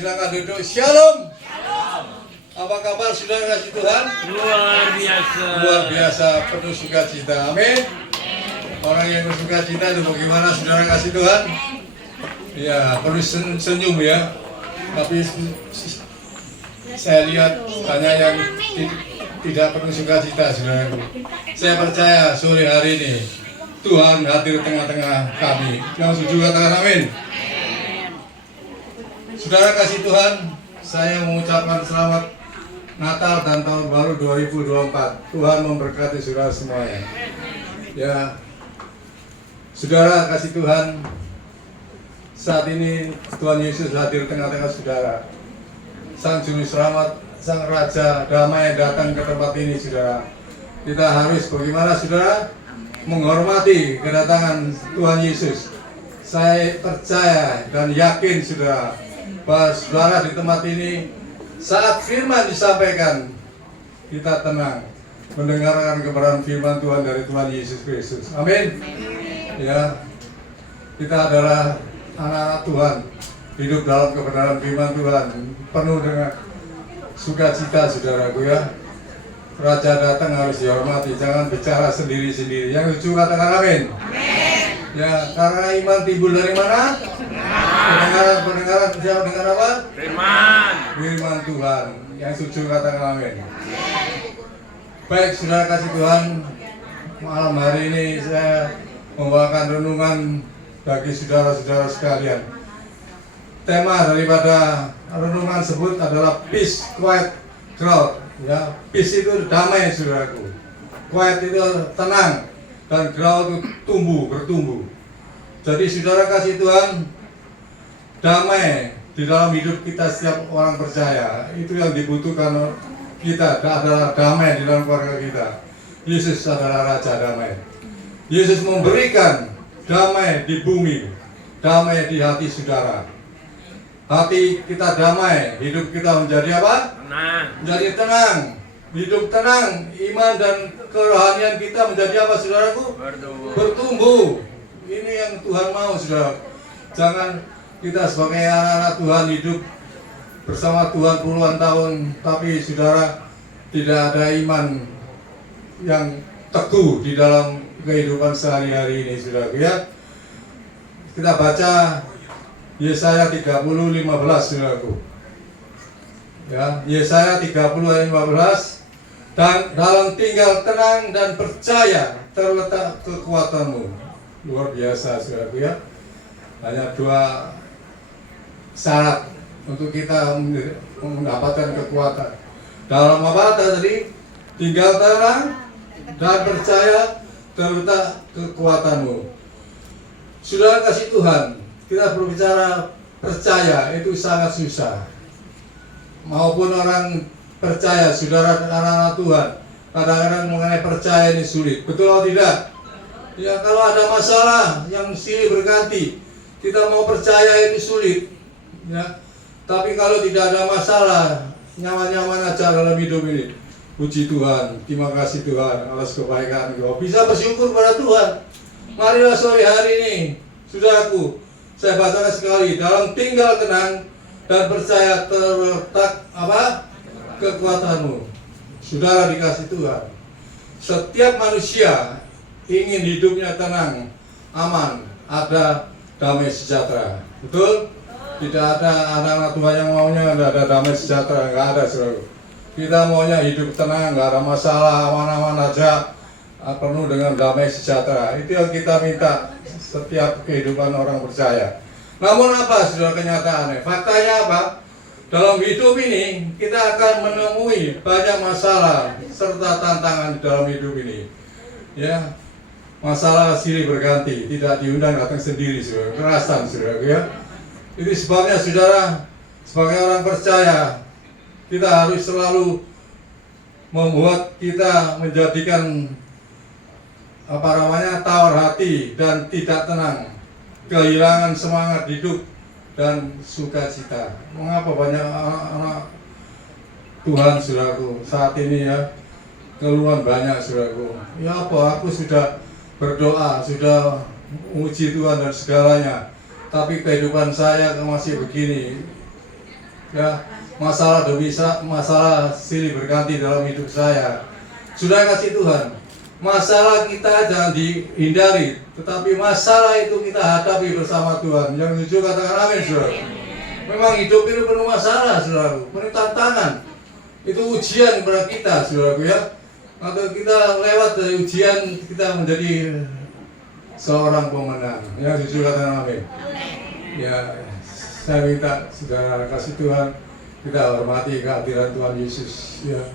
Silakan duduk. Shalom. Apa kabar saudara kasih Tuhan? Luar biasa. Luar biasa, penuh sukacita. Amin. Orang yang bersukacita itu bagaimana saudara kasih Tuhan? Ya, penuh senyum ya. Tapi saya lihat banyak yang tidak penuh sukacita saudaraku. Saya percaya sore hari ini Tuhan hadir tengah-tengah kami. Yang setuju katakan amin. Saudara kasih Tuhan, saya mengucapkan selamat Natal dan Tahun Baru 2024. Tuhan memberkati saudara semuanya. Ya, saudara kasih Tuhan, saat ini Tuhan Yesus hadir tengah-tengah saudara. Sang Juru Selamat, Sang Raja Damai datang ke tempat ini saudara. Kita harus bagaimana saudara? Menghormati kedatangan Tuhan Yesus. Saya percaya dan yakin saudara bahwa saudara di tempat ini saat firman disampaikan kita tenang mendengarkan kebenaran firman Tuhan dari Tuhan Yesus Kristus. Amin. Ya, kita adalah anak-anak Tuhan, hidup dalam kebenaran firman Tuhan, penuh dengan sukacita saudaraku ya. Raja datang harus dihormati, jangan bicara sendiri-sendiri. Yang setuju katakan amin. Ya, karena iman timbul dari mana? Pendengaran, siapa dengar apa? Firman. Firman Tuhan. Yang setuju katakan amin. Baik, saudara kasih Tuhan, malam hari ini saya membawakan renungan bagi saudara-saudara sekalian. Tema daripada renungan tersebut adalah peace, quiet, growth. Ya, peace itu damai saudaraku. Quiet itu tenang dan growth itu bertumbuh. Jadi saudara kasih Tuhan, damai di dalam hidup kita setiap orang percaya itu yang dibutuhkan kita adalah damai di dalam keluarga kita. Yesus adalah Raja damai. Yesus memberikan damai di bumi, damai di hati saudara. Hati kita damai, hidup kita menjadi apa? Tenang. Menjadi tenang, hidup tenang, iman dan kerohanian kita menjadi apa saudaraku? Bertumbuh. Ini yang Tuhan mau saudara. Jangan kita sebagai anak-anak Tuhan hidup bersama Tuhan puluhan tahun, tapi saudara tidak ada iman yang teguh di dalam kehidupan sehari-hari ini saudaraku ya. Kita baca Yesaya 30:15 saudaraku. Ya, Yesaya 30:15, dan dalam tinggal tenang dan percaya terletak kekuatanmu. Luar biasa saudaraku ya. Hanya dua syarat untuk kita mendapatkan kekuatan. Dalam apa tadi? Tinggal tenang dan percaya terletak kekuatanmu. Saudara kasih Tuhan, kita berbicara percaya itu sangat susah. Maupun orang percaya, saudara anak-anak Tuhan, kadang-kadang mengenai percaya ini sulit. Betul atau tidak? Ya, kalau ada masalah yang silih berganti, kita mau percaya itu sulit. Ya, tapi kalau tidak ada masalah, nyaman-nyaman aja dalam hidup ini. Puji Tuhan, terima kasih Tuhan atas kebaikan Engkau. Bisa bersyukur pada Tuhan. Marilah sore hari ini, saudaraku, saya bacakan sekali, dalam tinggal tenang dan percaya terletak apa? Kekuatanmu. Saudara dikasih Tuhan. Setiap manusia ingin hidupnya tenang, aman, ada damai sejahtera. Betul? Tidak ada anak-anak Tuhan yang maunya ada damai sejahtera, nggak ada saudara. Kita maunya hidup tenang, nggak ada masalah, aman-aman aja, penuh dengan damai sejahtera. Itu yang kita minta setiap kehidupan orang percaya. Namun apa saudara kenyataannya? Faktanya apa? Dalam hidup ini kita akan menemui banyak masalah serta tantangan di dalam hidup ini. Ya, masalah silih berganti, tidak diundang datang sendiri saudara, kerasan saudara ya. Itu sebabnya saudara sebagai orang percaya kita harus selalu membuat kita menjadikan tawar hati dan tidak tenang, kehilangan semangat hidup dan sukacita. Mengapa banyak anak-anak Tuhan saudaraku saat ini ya keluhan banyak saudaraku. Ya apa, aku sudah berdoa, sudah memuji Tuhan dan segalanya, tapi kehidupan saya masih begini. Ya, masalah demi masalah silih berganti dalam hidup saya. Sudah kasih Tuhan. Masalah kita jangan dihindari, tetapi masalah itu kita hadapi bersama Tuhan. Yang jujur katakan amin, saudara. Memang hidup ini penuh masalah, saudara. Penuh tantangan. Itu ujian kepada kita, saudara ya. Maka kita lewat dari ujian, kita menjadi seorang pemenang. Yang jujur katakan amin. Ya, saya minta saudara kasih Tuhan, kita hormati kehadiran Tuhan Yesus. Ya.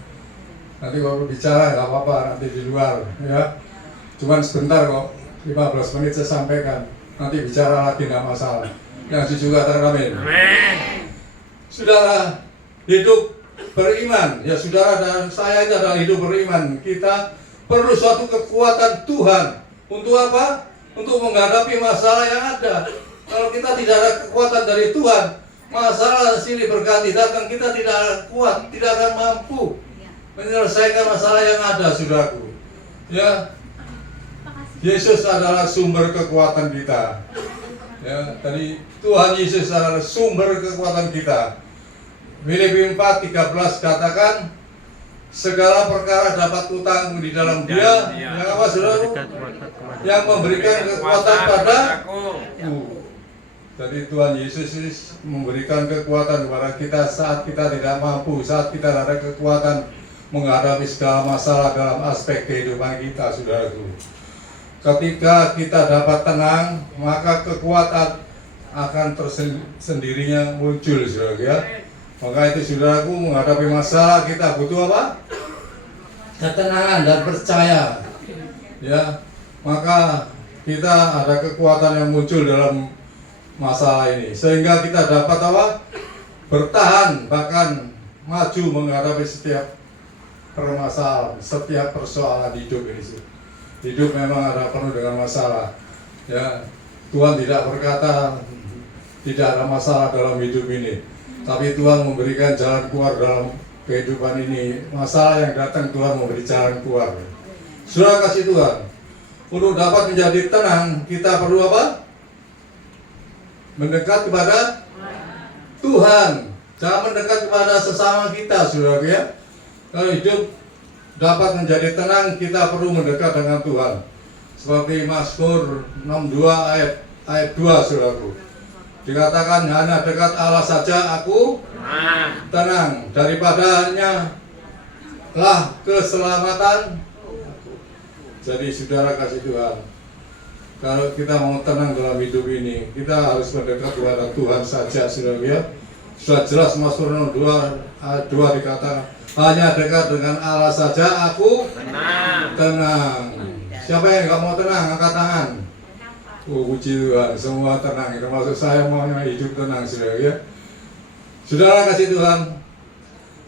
Nanti kalau bicara nggak apa-apa, nanti di luar. Ya. Cuman sebentar kok, 15 menit saya sampaikan. Nanti bicara lagi nggak masalah. Yang jujur katakan amin. Saudara, hidup beriman. Ya saudara dan saya itu adalah hidup beriman. Kita perlu suatu kekuatan Tuhan. Untuk apa? Untuk menghadapi masalah yang ada. Kalau kita tidak ada kekuatan dari Tuhan, masalah silih berganti datang, kita tidak kuat, tidak akan mampu menyelesaikan masalah yang ada, saudaraku. Ya, Yesus adalah sumber kekuatan kita. Ya, tadi Tuhan Yesus adalah sumber kekuatan kita. Filipi 4:13 katakan, segala perkara dapat kutanggung di dalam Dia, yang apa, saudaraku? Yang memberikan kekuatan padaku. Jadi Tuhan Yesus memberikan kekuatan kepada kita saat kita tidak mampu, saat kita tidak ada kekuatan menghadapi segala masalah dalam aspek kehidupan kita, saudaraku. Ketika kita dapat tenang, maka kekuatan akan tersendirinya muncul, saudaraku ya. Maka itu saudaraku, menghadapi masalah kita butuh apa? Ketenangan dan percaya. Ya, maka kita ada kekuatan yang muncul dalam masalah ini, sehingga kita dapat apa? Bertahan, bahkan maju menghadapi setiap permasalahan, setiap persoalan hidup ini. Hidup memang ada penuh dengan masalah. Ya, Tuhan tidak berkata tidak ada masalah dalam hidup ini, tapi Tuhan memberikan jalan keluar dalam kehidupan ini. Masalah yang datang, Tuhan memberi jalan keluar. Saudara kasih Tuhan, untuk dapat menjadi tenang, kita perlu apa? Mendekat kepada Tuhan. Jangan mendekat kepada sesama kita, saudara ya. Kalau hidup dapat menjadi tenang, kita perlu mendekat dengan Tuhan. Seperti Mazmur 62 ayat 2, saudaraku. Dikatakan, hanya dekat Allah saja aku tenang, daripadanya lah keselamatan. Jadi saudara kasih Tuhan, kalau kita mau tenang dalam hidup ini, kita harus mendekat kepada Tuhan saja, saudara ya. Sudah jelas Mazmur 2 ayat 2 dikatakan, hanya dekat dengan Allah saja aku tenang. Siapa yang nggak mau tenang, angkat tangan. Puji Tuhan, semua tenang. Termasuk saya maunya hidup tenang, saudara ya. Saudara kasih Tuhan,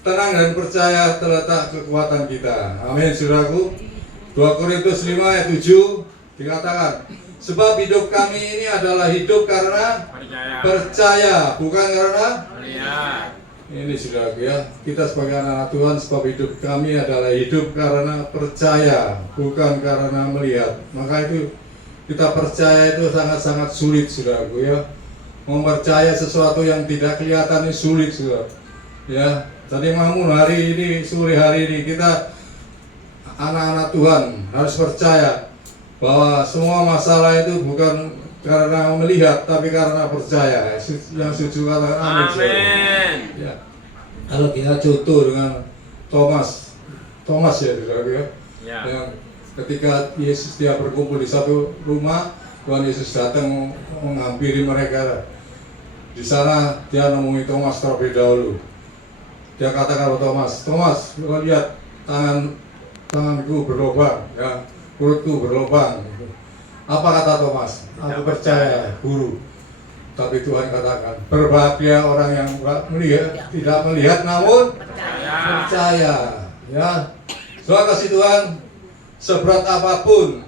tenang dan percaya terletak kekuatan kita. Amin, saudaraku. 2 Korintus 5 ayat 7 dikatakan, sebab hidup kami ini adalah hidup karena percaya, bukan karena melihat. Ini saudara ya, kita sebagai anak Tuhan, sebab hidup kami adalah hidup karena percaya, bukan karena melihat. Maka itu kita percaya itu sangat-sangat sulit, saudaraku ya. Mempercaya sesuatu yang tidak kelihatan ini sulit, saudara. Ya, tadi namun hari ini, sore hari ini kita anak-anak Tuhan harus percaya bahwa semua masalah itu bukan karena melihat, tapi karena percaya. Yang setuju kata amin. Ya. Kalau kita contoh dengan Thomas ya, saudara ya. Yang ketika Yesus dia berkumpul di satu rumah, Tuhan Yesus datang menghampiri mereka. Di sana dia nemui Thomas terlebih dahulu. Dia katakan kepada Thomas, lihat tanganku berlubang, ya, perutku berlubang. Apa kata Thomas? Aku percaya, Guru. Tapi Tuhan katakan, berbahagia orang yang tidak melihat namun percaya. Ya, Saudara kasih Tuhan, seberat apapun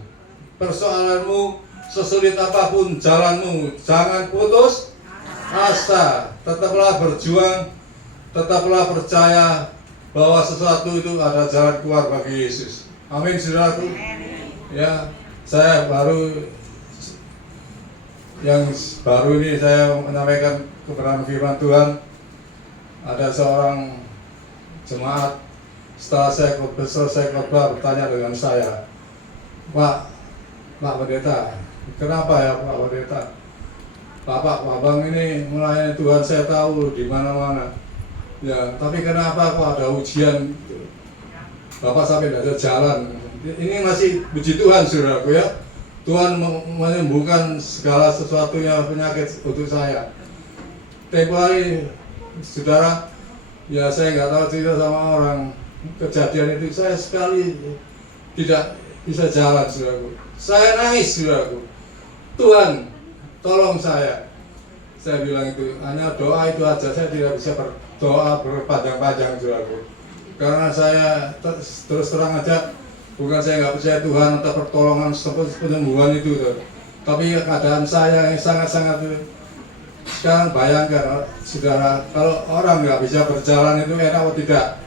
persoalanmu, sesulit apapun jalanmu, jangan putus asa. Tetaplah berjuang, tetaplah percaya bahwa sesuatu itu ada jalan keluar bagi Yesus. Amin, saudaraku. Ya, saya baru ini saya menyampaikan kebenaran firman Tuhan. ada seorang jemaat setelah saya selesai khotbah bertanya dengan saya, Pak Pendeta, kenapa ya Pak Pendeta? Bapak Babang ini melayani Tuhan, saya tahu di mana-mana. Ya, tapi kenapa kok ada ujian? Bapak sampai tidak ada jalan. Ini masih puji Tuhan, saudaraku ya. Tuhan menyembuhkan segala sesuatunya penyakit untuk saya. Tempo hari, saudara, ya saya nggak tahu cerita sama orang. Kejadian itu saya sekali tidak bisa jalan, saudaraku. Saya nangis, saudaraku. Tuhan, tolong saya. Saya bilang itu hanya doa itu aja, saya tidak bisa berdoa berpanjang-panjang, saudaraku. Karena saya terus terang aja, bukan saya nggak percaya Tuhan atau pertolongan penyembuhan itu, tapi keadaan saya yang sangat-sangat. Sekarang bayangkan, saudara, kalau orang nggak bisa berjalan itu enak atau tidak?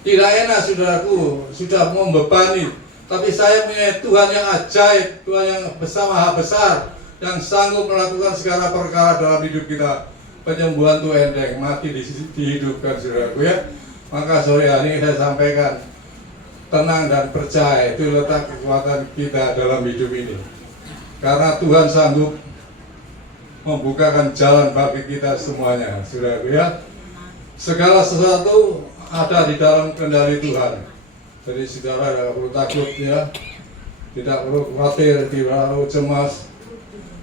Tidak enak, saudaraku, sudah membebani. Tapi saya punya Tuhan yang ajaib, Tuhan yang besar, maha besar, yang sanggup melakukan segala perkara dalam hidup kita. Penyembuhan itu enteng, mati dihidupkan, saudaraku ya. Maka sore hari ini saya sampaikan, tenang dan percaya, itu letak kekuatan kita dalam hidup ini. Karena Tuhan sanggup membukakan jalan bagi kita semuanya, saudaraku ya. Segala sesuatu ada di dalam kendali Tuhan. Jadi saudara tidak perlu takut ya, tidak perlu khawatir, tidak perlu cemas.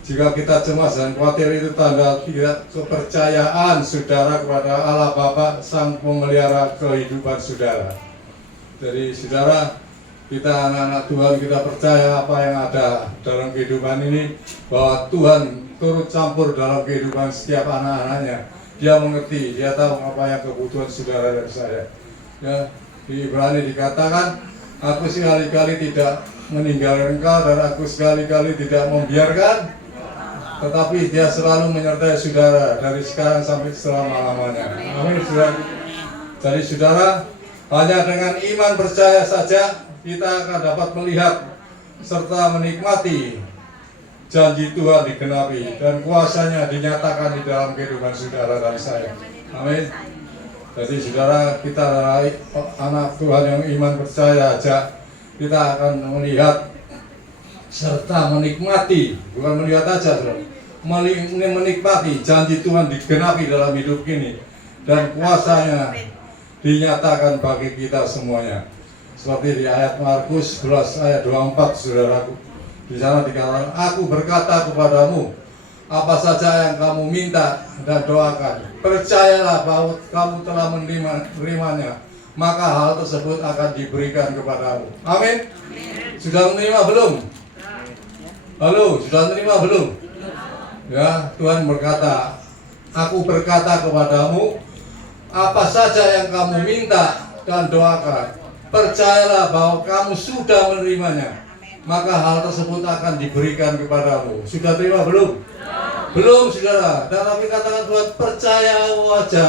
Jika kita cemas dan khawatir itu tanda tidak kepercayaan saudara kepada Allah Bapa Sang Pemelihara kehidupan saudara. Jadi saudara, kita anak-anak Tuhan, kita percaya apa yang ada dalam kehidupan ini, bahwa Tuhan turut campur dalam kehidupan setiap anak-anaknya. Dia mengerti, dia tahu apa yang kebutuhan saudara dan saya. Ya, di Ibrani dikatakan, aku sekali-kali tidak meninggalkan engkau dan aku sekali-kali tidak membiarkan, tetapi dia selalu menyertai saudara dari sekarang sampai selama-lamanya. Amin, saudara. Jadi saudara, hanya dengan iman percaya saja kita akan dapat melihat serta menikmati janji Tuhan digenapi dan kuasanya dinyatakan di dalam kehidupan saudara dan saya. Amin. Jadi saudara, kita adalah anak Tuhan yang iman percaya aja, kita akan melihat serta menikmati, bukan melihat aja, menikmati janji Tuhan digenapi dalam hidup ini dan kuasanya dinyatakan bagi kita semuanya. Seperti di ayat Markus 11 ayat 24, saudaraku. Di sana dikatakan, aku berkata kepadamu, apa saja yang kamu minta dan doakan, percayalah bahwa kamu telah menerimanya, maka hal tersebut akan diberikan kepadamu. Amin. Sudah menerima belum? Halo, sudah menerima belum? Ya, Tuhan berkata, aku berkata kepadamu, apa saja yang kamu minta dan doakan, percayalah bahwa kamu sudah menerimanya, maka hal tersebut akan diberikan kepadamu. Sudah terima belum? Belum, saudara. Dan tapi katakan Tuhan, percaya aja,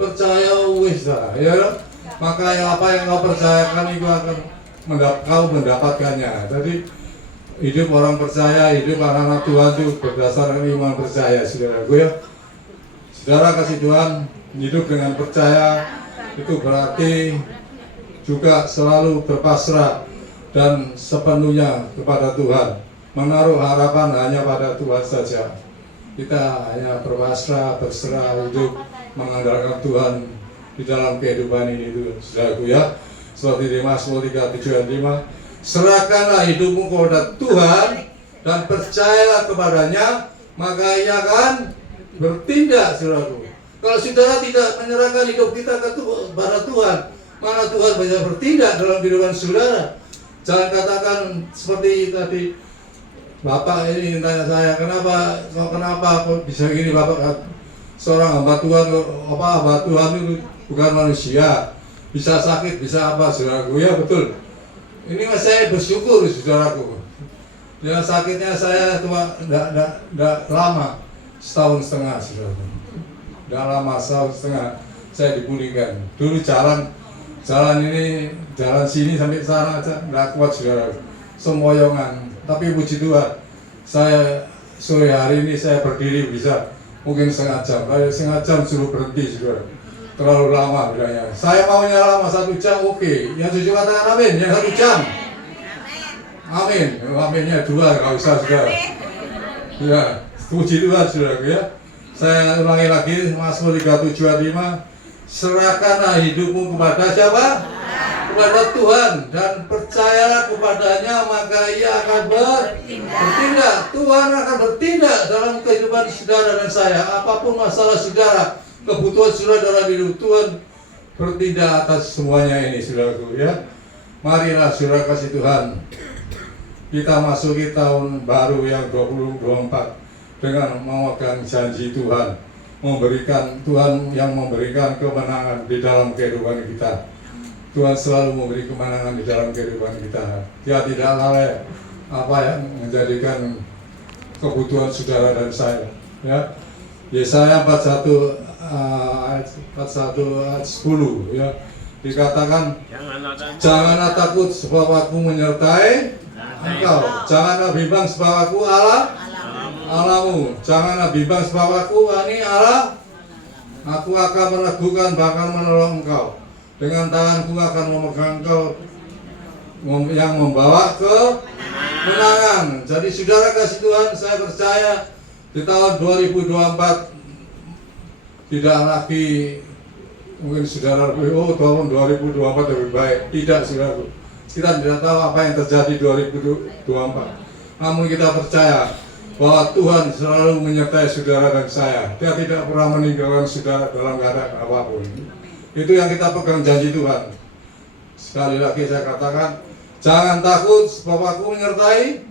percaya wis dah, ya. Maka yang apa yang kau percayakan itu akan kau mendapatkannya. Jadi hidup orang percaya, hidup anak-anak Tuhan itu berdasarkan iman percaya, saudaraku ya. Saudara kasih Tuhan, hidup dengan percaya itu berarti juga selalu berpasrah dan sepenuhnya kepada Tuhan, menaruh harapan hanya pada Tuhan saja. Kita hanya berpasrah, berserah hidup, mengandalkan Tuhan di dalam kehidupan ini itu, saudaraku ya. Seperti di Mazmur 37:5, serahkanlah hidupmu kepada Tuhan dan percayalah kepadanya, maka Ia akan bertindak, saudaraku. Kalau saudara tidak menyerahkan hidup kita kepada Tuhan, mana Tuhan bisa bertindak dalam kehidupan saudara? Jangan katakan seperti tadi Bapak ini tanya saya, kenapa kok bisa gini Bapak? Seorang hamba Tuhan, hamba Tuhan itu bukan manusia, bisa sakit, bisa apa, saudaraku ya, betul. Ini saya bersyukur, saudaraku. Dengan sakitnya saya cuma tidak lama, setahun setengah, saudaraku. Tidak lama, setahun setengah saya dipulihkan. Dulu jalan ini, jalan sini sampai sana aja tidak kuat, saudaraku. Sempoyongan. Tapi puji Tuhan, saya sore hari ini saya berdiri bisa mungkin setengah jam. Kalau setengah jam suruh berhenti saudara. Terlalu lama bilangnya. Saya maunya lama 1 jam oke. Yang setuju katakan amin. Yang 1 jam. Amin. Aminnya 2 nggak usah saudara. Ya, puji Tuhan saudara ya. Saya ulangi lagi Mazmur 37 ayat 5. Serahkanlah hidupmu kepada siapa? Kepada Tuhan, dan percayalah kepadanya maka ia akan bertindak. Tuhan akan bertindak dalam kehidupan saudara dan saya. Apapun masalah saudara, kebutuhan saudara dalam hidup, Tuhan bertindak atas semuanya ini saudaraku ya. Marilah saudara kasih Tuhan, kita masuki tahun baru yang 2024 dengan memegang janji Tuhan, Tuhan yang memberikan kemenangan di dalam kehidupan kita. Tuhan selalu memberi kemenangan di dalam kehidupan kita. Dia tidak lalai apa yang menjadikan kebutuhan saudara dan saya. Ya, Yesaya 41 ayat 10 ya, dikatakan janganlah takut sebab aku menyertai engkau, janganlah bimbang sebab aku Allahmu, janganlah bimbang sebab aku ini Allah. Aku akan meneguhkan bahkan menolong engkau. Dengan tanganku akan memegang engkau yang membawa ke kemenangan. Jadi saudara kasih Tuhan, saya percaya di tahun 2024 tidak lagi mungkin saudara tahun 2024 lebih baik. Tidak saudara. Kita tidak tahu apa yang terjadi 2024. Namun kita percaya bahwa Tuhan selalu menyertai saudara dan saya. Dia tidak pernah meninggalkan saudara dalam keadaan apapun. Itu yang kita pegang janji Tuhan. Sekali lagi saya katakan, jangan takut sebab aku menyertai.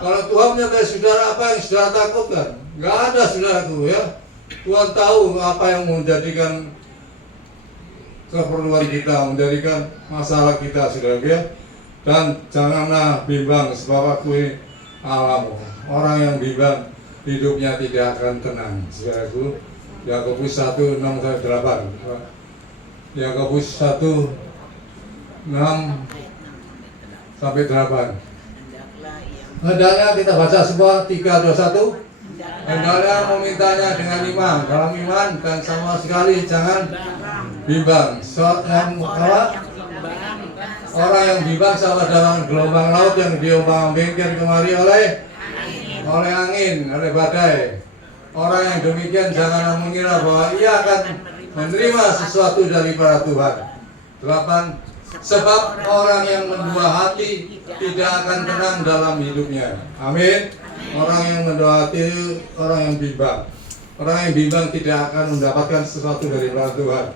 Kalau Tuhan menyertai saudara, apa yang saudara takutkan? Gak ada saudaraku ya. Tuhan tahu apa yang menjadikan keperluan kita, menjadikan masalah kita saudara ya. Dan janganlah bimbang sebab aku ini Allahmu. Orang yang bimbang hidupnya tidak akan tenang saudaraku. Yakobus 1:6-8. Yakobus 1:6-8. Hendaknya kita baca semua 3, 2, 1. Hendaknya memintanya dengan iman, dalam iman, dan sama sekali jangan bimbang. Orang yang bimbang sama dengan gelombang laut yang diombang-ambingkan kemari oleh angin, oleh badai. Orang yang demikian janganlah mengira bahwa ia akan menerima sesuatu daripada Tuhan. 8. Sebab orang yang mendua hati tidak akan tenang dalam hidupnya. Amin. Orang yang mendua hati, orang yang bimbang. Orang yang bimbang tidak akan mendapatkan sesuatu daripada Tuhan.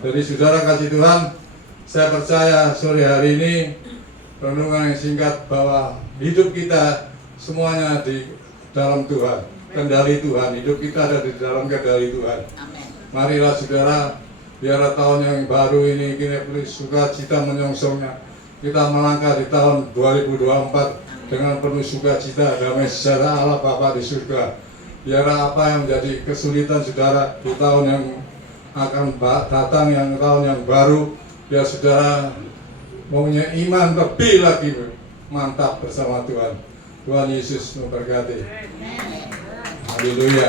Jadi saudara kasih Tuhan, saya percaya sore hari ini renungan yang singkat bahwa hidup kita semuanya di dalam Tuhan, kendali Tuhan. Hidup kita ada di dalam kendali Tuhan. Marilah saudara, biar tahun yang baru ini kita beri sukacita menyongsongnya. Kita melangkah di tahun 2024 dengan penuh sukacita, damai sejahtera Allah Bapa di surga. Biar apa yang menjadi kesulitan saudara di tahun yang akan datang, yang tahun yang baru, biar saudara mempunyai iman lebih lagi mantap bersama Tuhan. Tuhan Yesus memberkati. Haleluya.